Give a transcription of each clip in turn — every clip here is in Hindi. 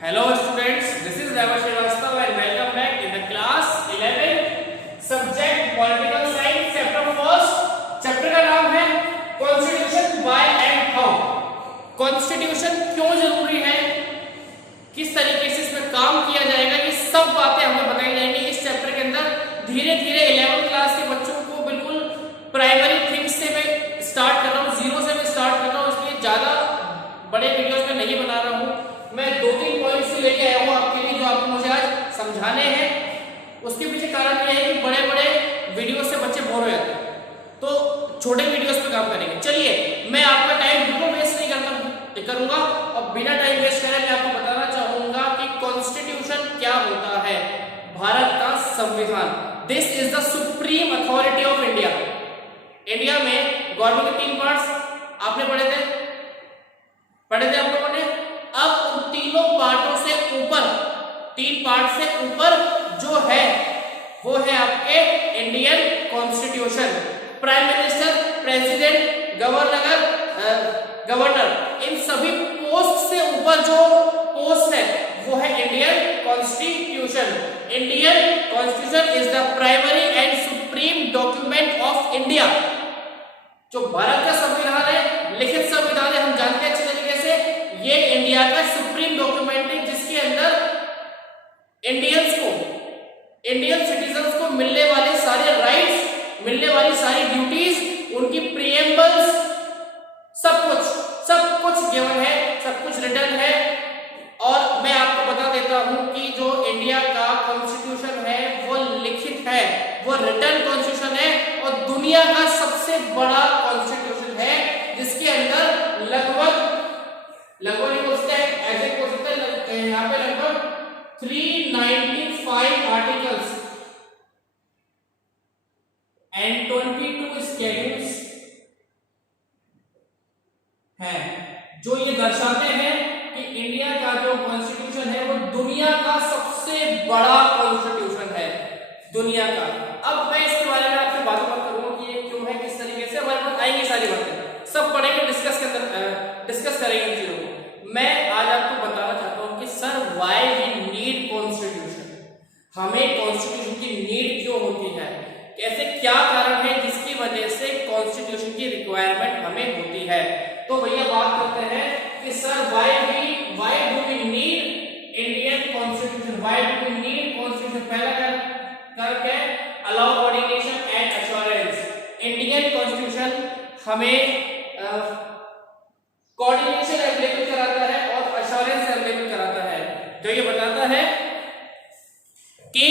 Hello students, this is Reva Srivastava and welcome back in the class 11 subject political science chapter first। Chapter का नाम है constitution why and how. Constitution क्यों जरूरी है, किस तरीके से इसमें काम किया जाएगा, ये सब बातें हमें बताई जाएंगी इस चैप्टर के अंदर। धीरे धीरे 11th क्लास के बच्चों को बिल्कुल प्राइमरी थिंग्स से मैं स्टार्ट कर रहा हूँ, जीरो से मैं स्टार्ट कर रहा हूँ, इसलिए ज्यादा बड़े वीडियोस में नहीं बना रहा हूँ। मैं 2-3 पॉइंट्स से लेके आया हूँ आपके लिए, जो आपको मुझे आज समझाने हैं। उसके पीछे कारण यह है कि बड़े बड़े वीडियो से बच्चे बोर हो जाते हैं, तो छोटे वीडियोस पे काम करेंगे। चलिए, मैं आपका टाइम बिल्कुल वेस्ट नहीं करूंगा और बिना टाइम वेस्ट करे मैं आपको बताना चाहूंगा कि कॉन्स्टिट्यूशन क्या होता है। भारत का संविधान, this is the supreme authority of India. India में गवर्नमेंट के 3 पार्ट्स आपने पढ़े थे आप लोगों ने। अब उन तीनों पार्टों से ऊपर, 3 पार्ट से ऊपर जो है वो है आपके Indian constitution. Prime minister, president, governor, इन सभी पोस्ट से ऊपर जो पोस्ट है वो है Indian constitution. Indian constitution is the primary and supreme document of India. जो भारत का संविधान है, लिखित संविधान है, हम जानते हैं अच्छे तरीके से, ये इंडिया का सुप्रीम डॉक्यूमेंट है, जिसके अंदर इंडियन सिटीजन्स को मिलने वाले सारे राइट्स, मिलने वाली सारी ड्यूटीज, उनकी प्रीएम्बल्स, सब कुछ गिवन है, सब कुछ रिटन है। और मैं आपको बता देता हूं कि जो इंडिया का कॉन्स्टिट्यूशन है वो लिखित है, वो रिटन कॉन्स्टिट्यूशन है और दुनिया का सबसे बड़ा कॉन्स्टिट्यूशन है, जिसके अंदर लगभग नहीं बोल सकते, एग्जैक्ट बोल सकते हैं, यहाँ पे लगभग 395 आर्टिकल्स एंड 22 स्केड्यूल्स हैं, जो ये दर्शाते हैं कि इंडिया का जो कॉन्स्टिट्यूशन है वो दुनिया का सबसे बड़ा कॉन्स्टिट्यूशन है, दुनिया का। अब मैं इसके बारे में आपसे बात करूंगा कि ये क्यों है, किस तरीके से हमारे पास आएंगी सारी बातें, सब पढ़ेंगे, डिस्कस करेंगे इन चीजों को। मैं आज आपको बताना चाहता हूं कि sir why we need constitution, हमें कॉन्स्टिट्यूशन की नीड क्यों होती है, ऐसे क्या कारण है जिसकी वजह से कॉन्स्टिट्यूशन की रिक्वायरमेंट हमें होती है। तो भैया बात करते हैं कि sir why do we need Indian constitution, why do we need constitution. पहला करके allow coordination and assurance. Indian constitution हमें कोऑर्डिनेशन अवेलेबल कराता है और एश्योरेंस अवेलेबल कराता है, जो ये बताता है कि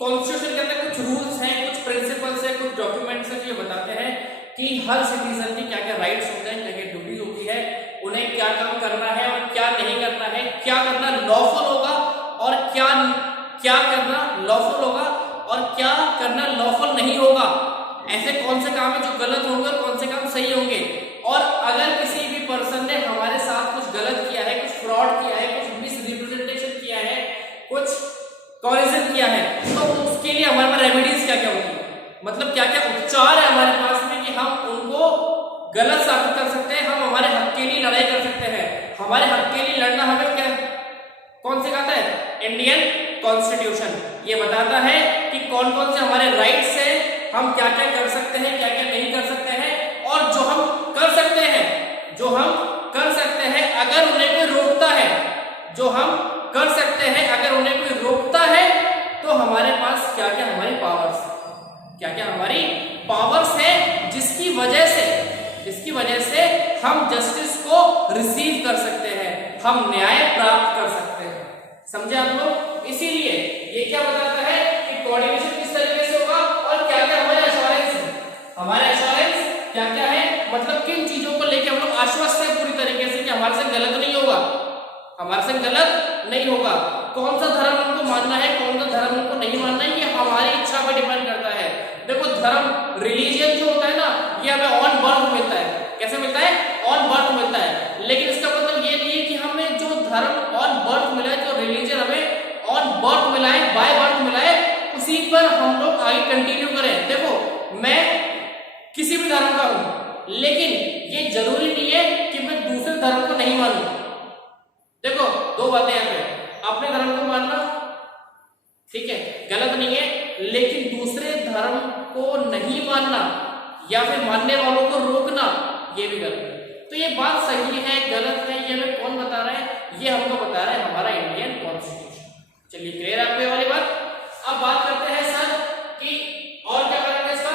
कॉन्स्टिट्यूशन के अंदर कुछ रूल्स हैं, कुछ प्रिंसिपल्स हैं, कुछ डॉक्यूमेंट्स हैं, जो ये बताते हैं कि हर सिटीजन की क्या क्या राइट्स होते हैं, क्या क्या ड्यूटीज होती है, उन्हें क्या काम करना है और क्या नहीं करना है, क्या करना लॉफुल होगा और क्या करना लॉफुल होगा और क्या करना लॉफुल नहीं होगा। ऐसे कौन से काम है जो गलत होंगे और कौन से काम सही होंगे। और अगर किसी भी पर्सन ने हमारे साथ कुछ गलत किया है, कुछ फ्रॉड किया है, कुछ मिसरिप्रेजेंटेशन किया है, कुछ कॉरिजन किया है, तो उसके लिए हमारे पास रेमेडीज क्या क्या होती है, मतलब क्या क्या उपचार है हमारे पास में कि हम उनको गलत साबित कर सकते हैं, हम हमारे हक के लिए लड़ाई कर सकते हैं। हमारे हक के लिए लड़ना हमें क्या कौन सिखाता है, इंडियन कॉन्स्टिट्यूशन। ये बताता है कि कौन कौन से हमारे राइट्स हैं, हम क्या क्या कर सकते हैं, क्या क्या नहीं कर सकते हैं, और जो हम कर सकते हैं अगर उन्हें कोई रोकता है, जो हम कर सकते हैं अगर उन्हें कोई रोकता है, तो हमारे पास क्या क्या हमारी पावर्स है, जिसकी वजह से हम जस्टिस को रिसीव कर सकते हैं, हम न्याय प्राप्त कर सकते हैं। समझे आप लोग। इसीलिए ये क्या बताता है कि कोऑर्डिनेशन किस तरीके से होगा और क्या क्या हमारे एश्योरेंस है, हमारे एश्योरेंस क्या क्या है, मतलब किन चीजों को लेकर हम लोग आश्वस्त है पूरी तरीके से कि हमारे से गलत नहीं होगा, कौन सा धर्म हमको मानना है, कौन सा धर्म हमको नहीं मानना है, ये हमारी इच्छा पर डिपेंड करता है। देखो धर्म, रिलीजियन जो होता है ना, ये हमें ऑन बर्थ मिलता है। कैसे मिलता है? ऑन बर्थ मिलता है। लेकिन इसका मतलब ये नहीं है कि हमें जो धर्म ऑन बर्थ मिला है, जो रिलीजन हमें ऑन बर्थ मिला है, बाय बर्थ मिला है, उसी पर हम लोग आगे कंटिन्यू करें। देखो मैं किसी भी धर्म का हूं, लेकिन ये जरूरी नहीं है कि मैं दूसरे धर्म को नहीं मानूं। देखो दो बातें यहाँ पे, अपने धर्म को मानना ठीक है गलत नहीं है, लेकिन दूसरे धर्म को नहीं मानना या फिर मानने वालों को रोकना ये भी गलत है। तो ये बात सही है गलत है ये हमें कौन बता रहा है? ये हमको बता रहा है हमारा इंडियन कॉन्स्टिट्यूशन। चलिए क्लियर है आपको ये वाली बात। अब बात करते हैं सर कि और क्या करना है इसका,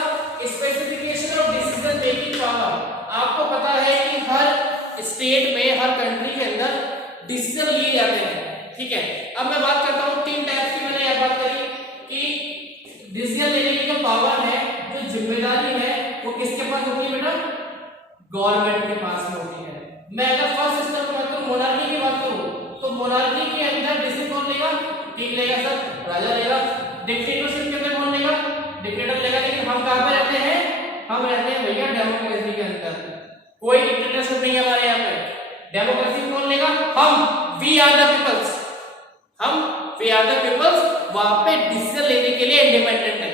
specification of decision making power. आपको पता है कि हर स्टेट में हर कंट्री के अंदर डिसीजन लिए जाते हैं ठीक है। अब मैं बात करता हूँ तीन टाइप्स की, मैंने यह बात करी कि डिसीजन लेने की जो पावर है, जो जिम्मेदारी है वो किसके पास होती है बेटा? गवर्नमेंट के पास में होती है। मैं अगर फर्स्ट सिस्टम की बात करूं, मोनार्की की बात करूं, तो मोनार्की के अंदर डिसीजन कौन लेगा? किंग लेगा सर, राजा लेगा। डिक्टेटरशिप के अंदर कौन लेगा? डिक्टेटर लेगा। लेकिन हम कहां पे रहते हैं? हम रहते हैं भैया डेमोक्रेसी के अंदर, कोई डिक्टेटरशिप नहीं है हमारे यहाँ पे। डेमोक्रेसी कौन लेगा? हम, वी आर द पीपल्स, हम वी आर द पीपल्स वहां पे डिसीजन लेने के लिए इंडिपेंडेंट है।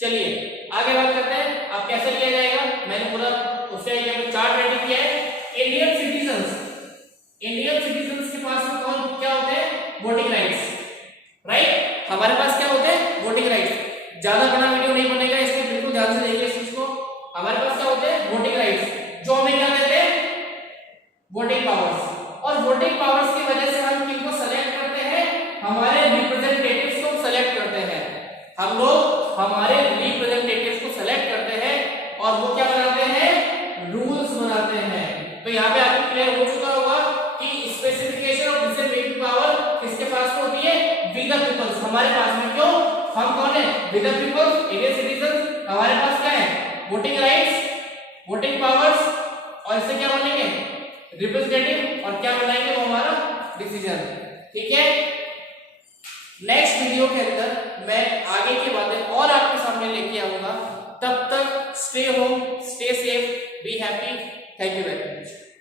चलिए आगे बात करते हैं अब कैसे लिया जाएगा। मैंने पूरा उससे ये चार्ट रेडी किया है। इंडियन सिटीजंस के पास में कौन क्या होते हैं? Voting rights, right. हमारे पास क्या होते हैं? Voting rights. ज्यादा बड़ा वीडियो नहीं बनेगा, इसलिए बिल्कुल ध्यान से देखिए इस चीज को। हमारे पास क्या होते हैं? वोटिंग राइट्स, जो हमें क्या देते हैं? Voting powers. और वोटिंग पावर्स की वजह से हम किनको सेलेक्ट करते हैं? हमारे रिप्रेजेंटेटिव्स को सेलेक्ट करते हैं। हम लोग हमारे रिप्रेजेंटेटिव्स को सेलेक्ट करते हैं और वो क्या बनाते हैं? रूल्स बनाते हैं। तो यहाँ पे आपको क्लियर हो चुका होगा कि specification of decision making power किसके पास होती है? वी द पीपल्स, हमारे पास में। क्यों? हम कौन है? We the peoples, Indian citizen. हमारे पास क्या है? वोटिंग राइट्स, वोटिंग पावर्स, और इससे क्या बनेंगे? रिप्रेजेंटेटिव, और क्या बनाएंगे? वो हमारा डिसीजन। ठीक है। नेक्स्ट वीडियो के अंदर मैं आगे की बातें और आपके सामने लेके आऊंगा। तब तक stay home, stay safe, be happy. Thank you very much.